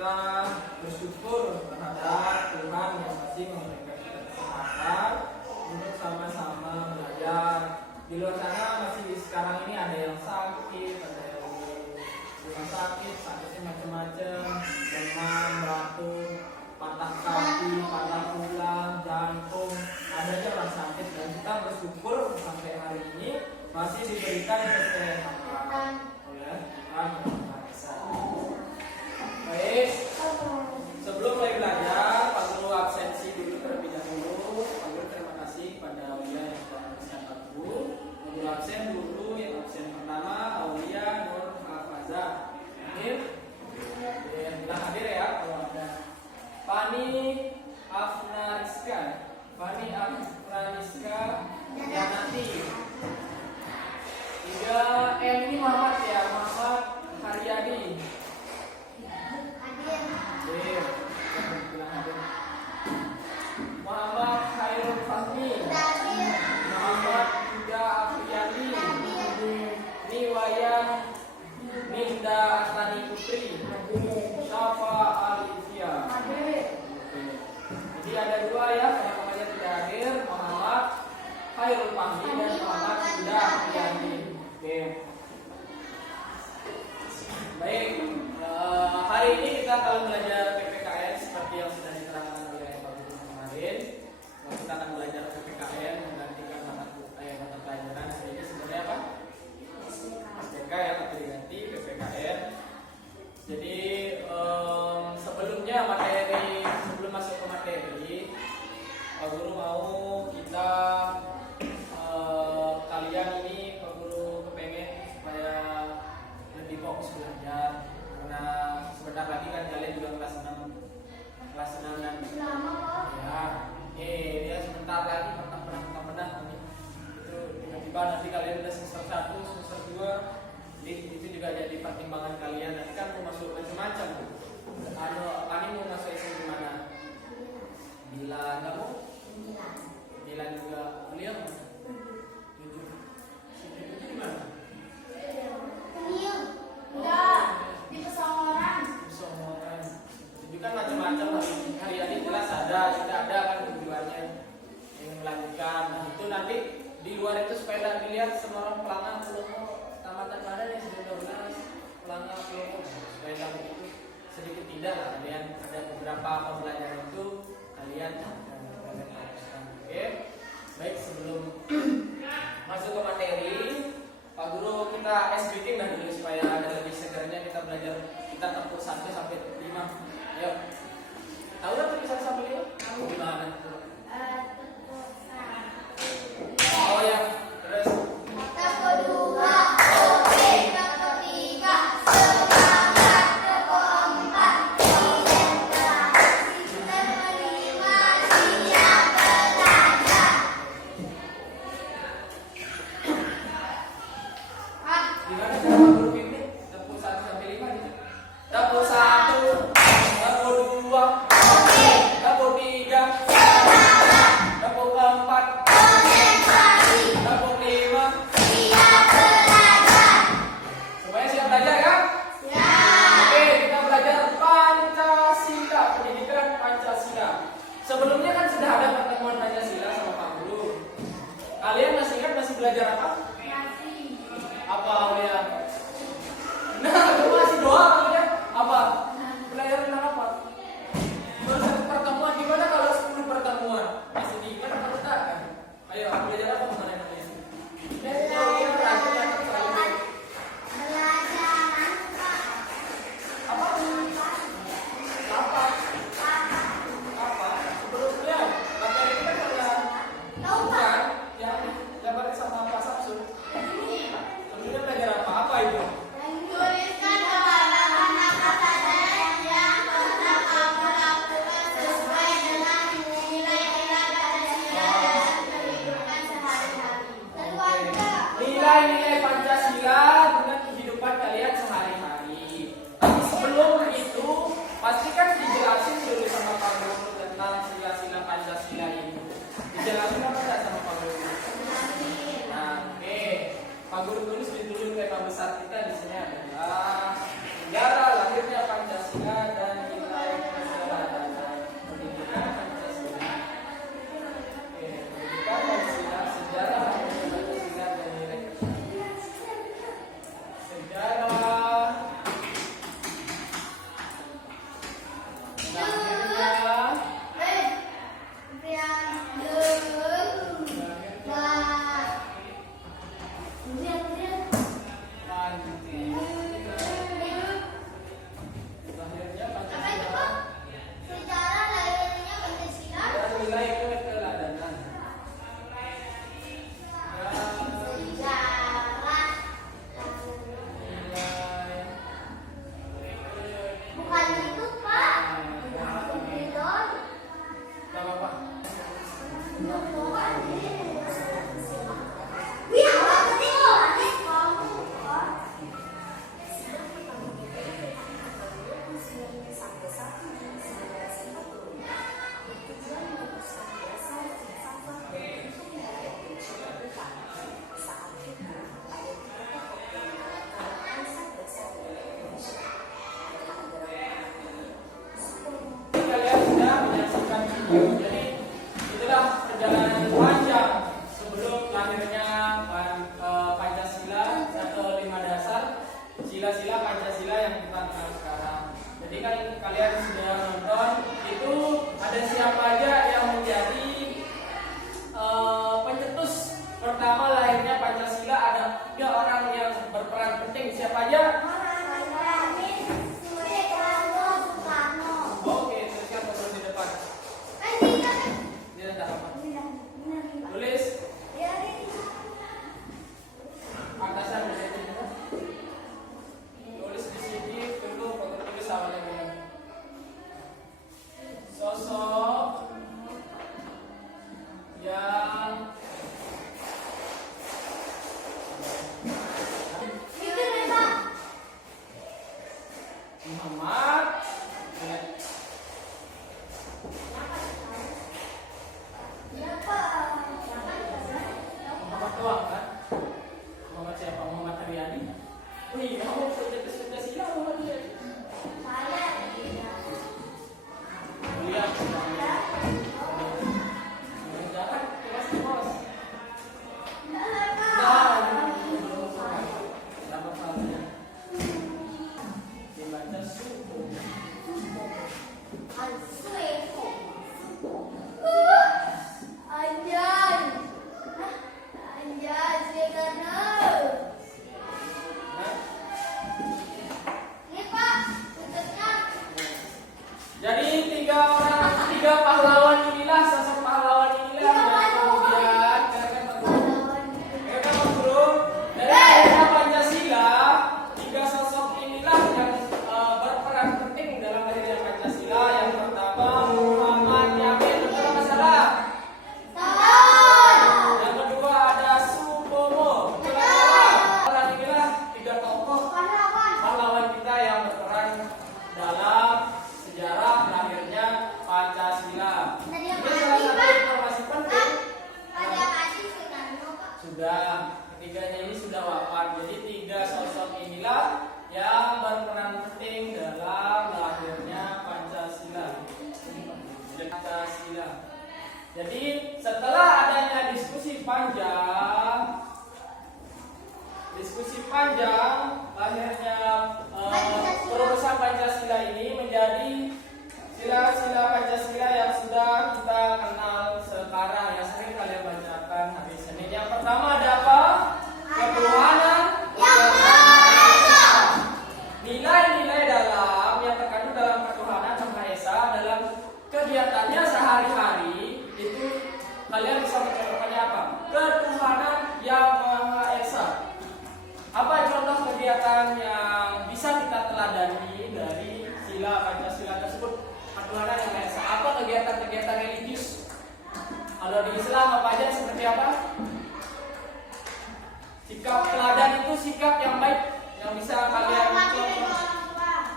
kita bersyukur terhadap Tuhan yang masih memberikan kita kesempatan untuk sama-sama belajar. Di luar sana masih sekarang ini ada yang sakit, ada yang di rumah sakit, sakitnya macam-macam, demam, batuk, patah kaki, patah tulang, jantung, ada aja orang sakit, dan kita bersyukur sampai hari ini masih diberikan kesehatan oleh Tuhan Yang Maha Esa. Baik, sebelum mulai belajar, Pak Guru absensi dulu terlebih dahulu. Pak Guru terima kasih kepada Aulia yang telah bersiap Pak Guru. Pak Guru absen dulu, yang absen pertama Aulia Nur Hafazah. Hadir? Ya, bilang hadir ya kalau ada. Fani Afnariska, Fani Afnariska Yanati. 3M ini Muhammad ya, Muhammad Haryadi. Hadir. Muhammad Khairul Fahmi. Muhammad Yuda Afriyandi. Niwaya Minda Tani Putri. Syafa Alifia. Jadi ada dua ya, yang namanya tidak hadir, Muhammad Khairul Fahmi dan Muhammad Yuda Afriyandi. Oke. Baik, hari ini kita akan belajar PPKN seperti yang sudah diterangkan oleh Pak Guru kemarin. Kita akan belajar PPKN menggantikan mata pelajaran. Ini sebenarnya apa? STK ya, tapi diganti PPKN. Jadi sebelumnya sebelum masuk ke materi, Pak Guru mau kita kalian ini Pak Guru kepengen supaya lebih fokus belajar, karena sebentar lagi kan kalian juga kelas 6 dan ya dia sebentar lagi pernah itu tiba-tiba nanti kalian udah semester 1, semester 2, jadi itu juga jadi pertimbangan kalian. Nanti kan mau masuk macam-macam Ani mau masuk SMP mana? Bila kamu? Bila juga kuliah mana? 7 di mana? Di Pesangoran. Itu kan macam-macam hari ini jelas ada, tidak ada kan tujuannya yang melanjutkan. Nah itu nanti di luar itu supaya tidak dilihat semua orang Pelangan Pelomo tamatan mana nih 19 Pelangan Pelomo, supaya tidak begitu sedikit tidak lah kalian ada beberapa pembelajaran itu kalian fokuskan. Oke, baik sebelum masuk ke materi, Pak Guru kita SBT dah dulu supaya ada lebih segarnya kita belajar. Kita tepuk 1 sampai 5. Ayo. Tahu kan tulisan sampai 5? Tahu gimana? Oh ya, terus Tepuk 2, oke, tepuk 3, semangat, tepuk 4, izin kelas, tepuk 5, siap belajar. gimana cara Pak Guru ini? Tepuk 1 sampai 5 gitu. Tepuk 1, tepuk 2, Oke, tepuk 3, semangat, tepuk 4, konsentrasi, tepuk 5. siap belajar. Semuanya siap belajar kan? Siap. Oke, kita belajar Pancasila, pendidikan Pancasila. Sebelumnya kan sudah ada pertemuan Pancasila sama Pak Guru. Kalian masih ingat masih belajar apa? Apa ya? Nah, itu masih doang ya. Apa? Belajar tentang apa? Baru satu pertemuan, gimana kalau 10 pertemuan? Masih diingat atau tidak kan? Ayo, belajar apa kemarin kalian? Apa? Apa? Sebelumnya, materi kita kan bukan yang gambar sama Pak Samsul. kan kalian sudah nonton itu ada siapa aja yang menjadi pencetus pertama lahirnya Pancasila. Ada 3 orang yang berperan penting. Siapa aja? Oke, teruskan foto di depan. Dia ada apa? Tulis atasan di sini. Tulis di sini dulu foto tulis awalnya dulu. Sosok yang Muhammad Muhammad doang kan? Muhammad siapa? Muhammad Haryadi. Oh iya, mau pencetus Pancasila Muhammad Haryadi. Lihat. Jangan bos. Dapat salahnya. Dibaca suku. Jadi 3 pahlawan inilah, sosok pahlawan inilah yang kemudian mereka berguru dari lahirnya Pancasila. 3 sosok inilah yang berperan penting dalam lahirnya Pancasila. Yang pertama Muhammad Yamin, betul apa salah? Yang kedua ada Supomo, betul apa salah? Orang inilah 3 tokoh pahlawan kita yang berperan dalam sejarah lahirnya Pancasila. Ini salah satu informasi penting. Sudah, ketiganya ini sudah wafat. Jadi 3 sosok inilah yang berperan penting dalam lahirnya Pancasila. Jadi setelah adanya diskusi panjang lahirnya perurusan Pancasila ini menjadi sila-sila Pancasila yang sudah kita kenal sekarang, yang sering kalian bacakan hari Senin. Yang pertama ada apa? Ketuhanan yang Maha Esa. Nilai-nilai dalam yang terkandung dalam ketuhanan yang Maha Esa dalam kegiatannya sehari-hari itu kalian bisa mencontohkannya apa? Ketuhanan yang Maha Esa. Apa contoh kegiatan yang bisa kita teladani dari sila Pancasila tersebut? Ketuhanan yang Maha Esa. Apa kegiatan-kegiatan religius? Kalau di Islam apa aja seperti apa? Sikap teladan itu sikap yang baik yang bisa kalian contoh.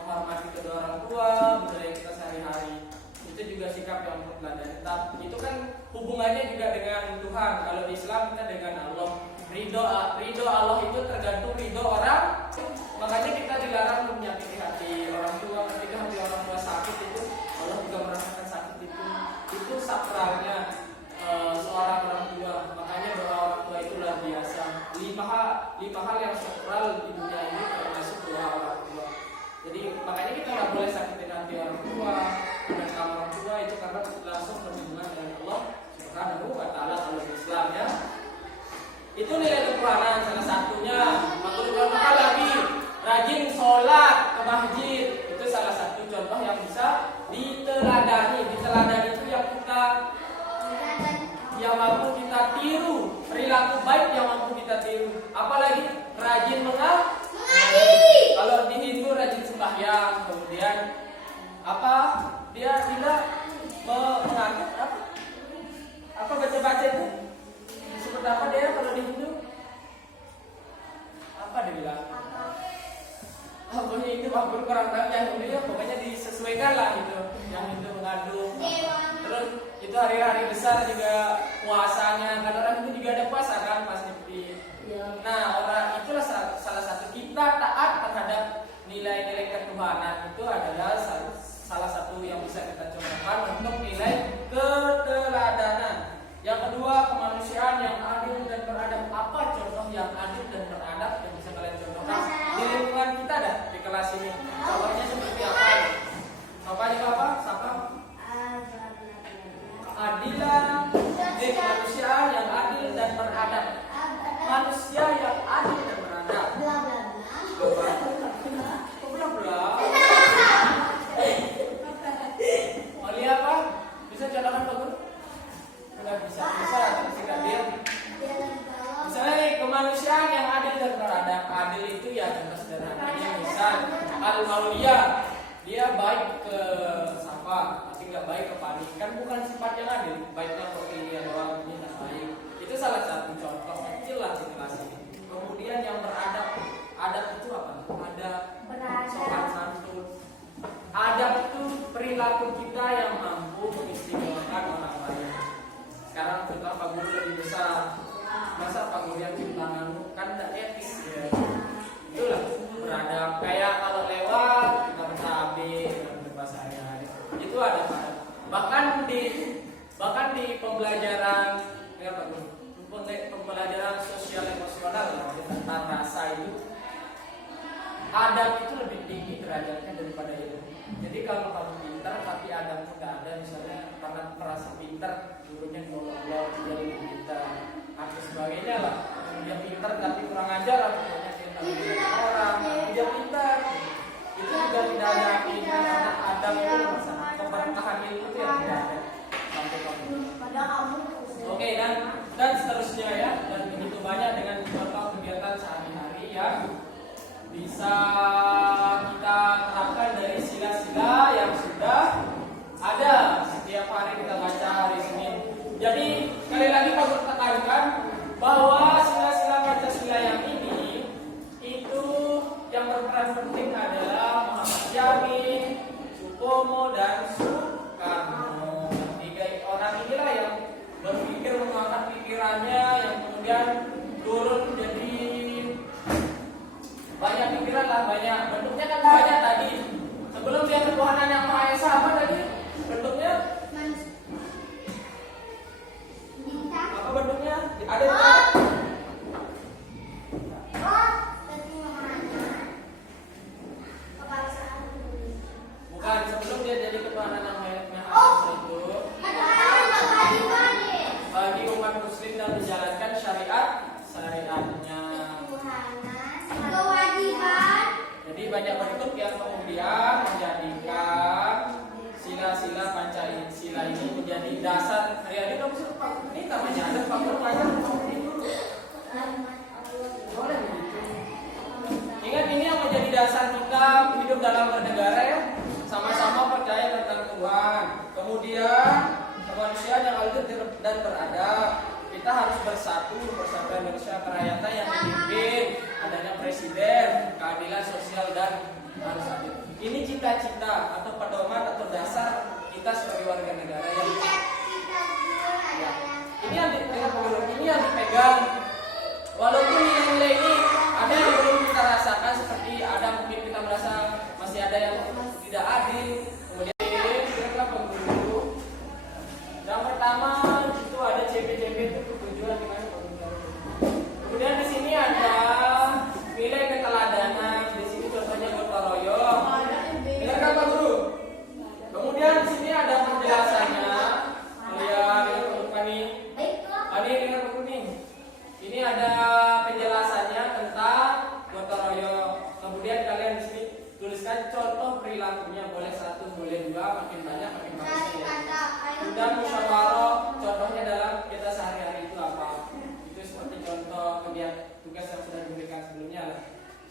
Menghormati kedua orang tua, budaya kita sehari-hari. Itu juga sikap yang teladan. Itu kan hubungannya juga dengan Tuhan. Kalau di Islam kita dengan Allah. Ridho Allah itu tergantung ridho orang. Makanya kita dilarang menyakiti hati orang tua. Ketika hati orang tua sakit itu Allah juga merasakan sakit itu. Itu sakralnya seorang orang tua. Makanya doa orang tua itu luar biasa. 5 hal yang sakral di dunia ini termasuk doa orang tua. Jadi makanya kita nggak boleh sakitin hati orang tua. Dan orang tua itu karena langsung berhubungan dengan Allah Subhanahu wa Ta'ala kalau di Islam ya. Itu nilai ketuhanan salah satunya. Maka lagi rajin sholat ke masjid itu salah satu contoh yang bisa diteladani. Diteladani itu yang mampu kita tiru, perilaku baik yang mampu kita tiru. Apalagi rajin mengaji. Kalau di Hindu rajin sembahyang, kemudian apa? Dia tidak mengangkat apa baca-baca itu? Seperti apa dia kalau di Hindu? Apa dia bilang? Pokoknya itu walaupun kurang tahu yang Hindu ya, pokoknya disesuaikan lah gitu. Yang Hindu mengandung. Terus itu hari-hari besar juga puasanya, karena orang Hindu juga ada puasa kan pas Nyepi. Nah itulah salah satu kita taat terhadap nilai-nilai ketuhanan itu adalah salah satu yang bisa kita contohkan untuk nilai keteladanan. Yang kedua, kemanusiaan yang adil dan beradab. Apa contoh yang adil dan beradab yang bisa kalian contohkan di lingkungan kita ada di kelas ini? Contohnya seperti apa? dia baik ke Safa, tapi nggak baik ke Fani. Kan bukan sifat yang adil, baiknya kok ini doang, ini nggak baik. Itu salah satu contoh kecil lah di kelas ini. Kemudian yang beradab, adab itu apa? Adab, sopan santun. Adab itu perilaku kita yang mampu mengistimewakan orang lain. Sekarang contoh Pak Guru lebih besar, masa Pak Guru yang cium tanganmu kan tidak etis ya. Itulah beradab. Kayak kalau lewat kita bertabi dengan berbahasa sehari-hari. Itu ada bahkan di pembelajaran ya Pak Guru, pembelajaran sosial emosional tentang rasa itu, adab itu lebih tinggi derajatnya daripada ilmu. Jadi kalau kamu pintar tapi adab tidak ada, misalnya karena merasa pintar gurunya ngomong jadi lebih pintar atau sebagainya lah. Dia pintar tapi kurang ajar lah, pokoknya dia orang dia pintar, itu juga tidak ada pintar karena adab itu masalah keberkahan ilmu itu yang tidak ada sampai kamu. Oke, dan seterusnya ya, dan begitu banyak dengan contoh kegiatan sehari-hari yang bisa kita terapkan dari sila-sila yang sudah ada setiap hari kita baca hari Senin. Jadi sekali lagi Pak Guru tekankan bahwa sila-sila Pancasila yang ini itu yang berperan penting adalah Muhammad Yamin, Supomo dan Soekarno. Tiga orang inilah yang berpikir mengangkat pikirannya yang kemudian turun jadi banyak pikiran lah, banyak bentuknya kan banyak tadi. Sebelum dia ketuhanan yang Maha Esa apa tadi bentuknya? Apa bentuknya? Ada bukan, sebelum dia jadi ketuhanan yang Maha Esa itu bagi umat muslim dan menjalankan syariatnya. Jadi banyak bentuk yang kemudian menjadikan sila-sila Pancasila ini menjadi dasar. Hari-hari kamu ini namanya ada faktor pelajar boleh begitu. Ingat ini yang menjadi dasar kita hidup dalam bernegara ya. Sama-sama percaya tentang Tuhan. Kemudian kemanusiaan yang adil dan beradab. Kita harus bersatu Indonesia Kerajaan yang dipimpin adanya presiden, keadilan sosial dan harus adil. Ini cita-cita atau pedoman atau dasar kita sebagai warga negara yang ya. Ini yang dipegang. Walaupun nilai-nilai ini ada yang belum kita rasakan, seperti ada mungkin kita merasa masih ada yang tidak adil. Kemudian kita pengguru. Yang pertama itu ada CP-CP itu tujuan gimana pengguru. Kemudian di sini ada nilai keteladanan. Di sini contohnya gotong royong. Dengar kan Pak Guru? Kemudian di sini ada penjelasannya. Lihat ini. Ini dengar Pak Guru nih. Ini ada penjelasannya tentang gotong royong. Kemudian kalian di sini tuliskan contoh perilakunya, boleh satu, boleh dua, makin banyak makin bagus ya. Dan musyawarah contohnya dalam kita sehari-hari itu apa? Itu seperti contoh kegiatan tugas yang sudah diberikan sebelumnya lah.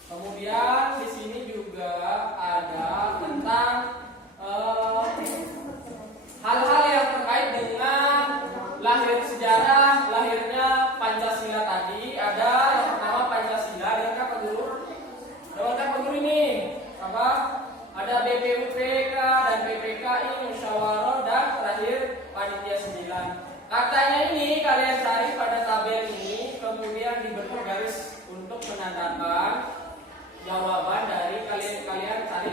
Kemudian di sini juga ada tentang hal-hal yang terkait dengan sejarah lahirnya Pancasila tadi. Ada yang pertama Pancasila, dengar Pak Guru? Dengar Pak Guru ini apa? Ada BPUPK dan PPKI, musyawarah dan terakhir panitia 9. Katanya ini kalian cari pada tabel ini, kemudian dibentuk garis untuk menandakan jawaban dari kalian cari